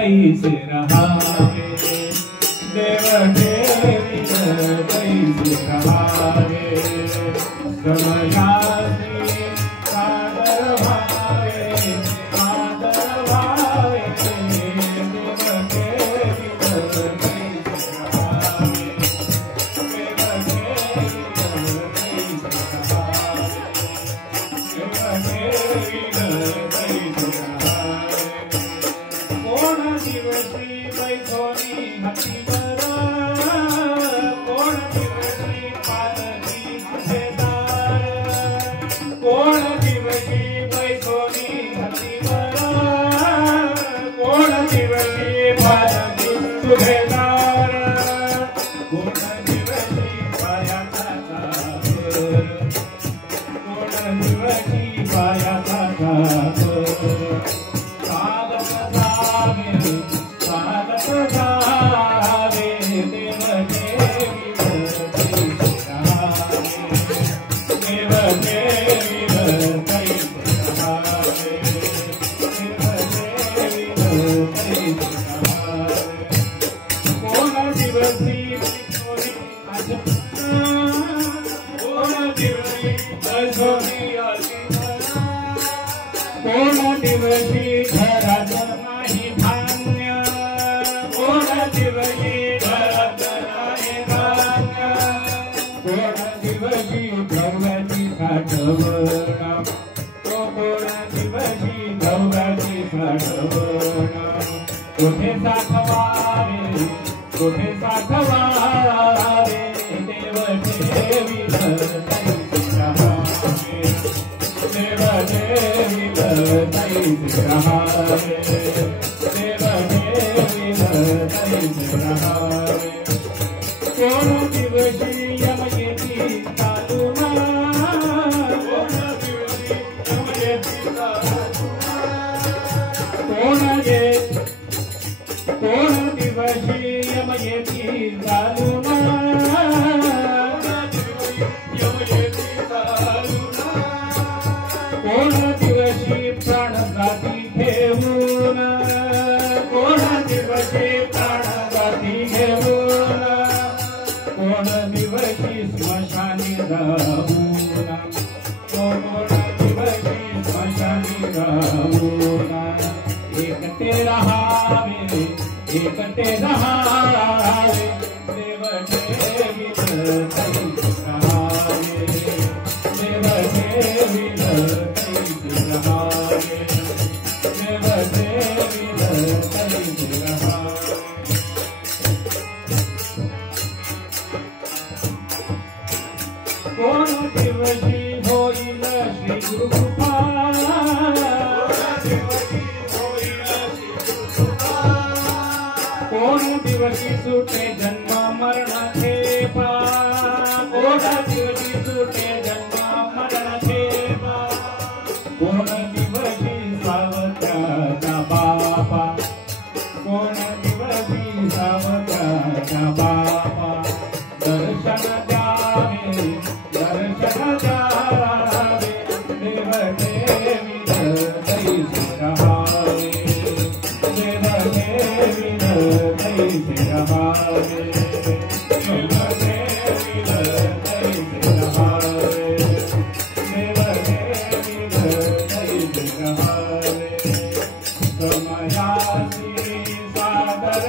कैसे रहावे देव देवी कैसे रहावे समयासी सादर भावे देव देवी कैसे रहावे देव देवी कैसे रहावे कोण दिवसी बैठोनी हातीवर कोण दिवसी पालकी सुभेदार कोण दिवसी बैठोनी हातीवर कोण दिवसी पालकी सुभेदार कोण दिवसी पायाचा कापर कोण दिवसी पायाचा कापर कोण दिवशी घरात नाही धान्य कोण दिवशी घरात नाही धान्य कोण दिवशी गव्हाची साठवण तो कोण दिवशी गव्हाची साठवण कुठे साठवावे देव देवी देव देवी कैसे रहावे देव देवी कैसे रहावे कोण दिवशी यम येती चालूना कोण दिवशी यम येती चालूना कोण दिवशी यम येती चालूना कोण दिवशी प्राणघाती घेऊन कोण दिवशी प्राणघाती घेऊन कोण दिवशी स्मशानी जाऊन कोण दिवशी स्मशानी जाऊन एकटे रहावे देव देवी कैसे रहावे देव देवी कोण दिवशी होईल श्री गुरुकृपा कोण दिवशी सुटे जन्म मरण खेपा कोण दिवशी सुटे जन्म मरण खेपा कोण दिवशी सावत्याचा बापा कोण दिवशी सावत्याचा बापा दर्शन द्यावे देव देवी कैसे रहावे देव देवी कैसे रहावे देव देवी कैसे रहावे देव देवी कैसे रहावे समयासी सादर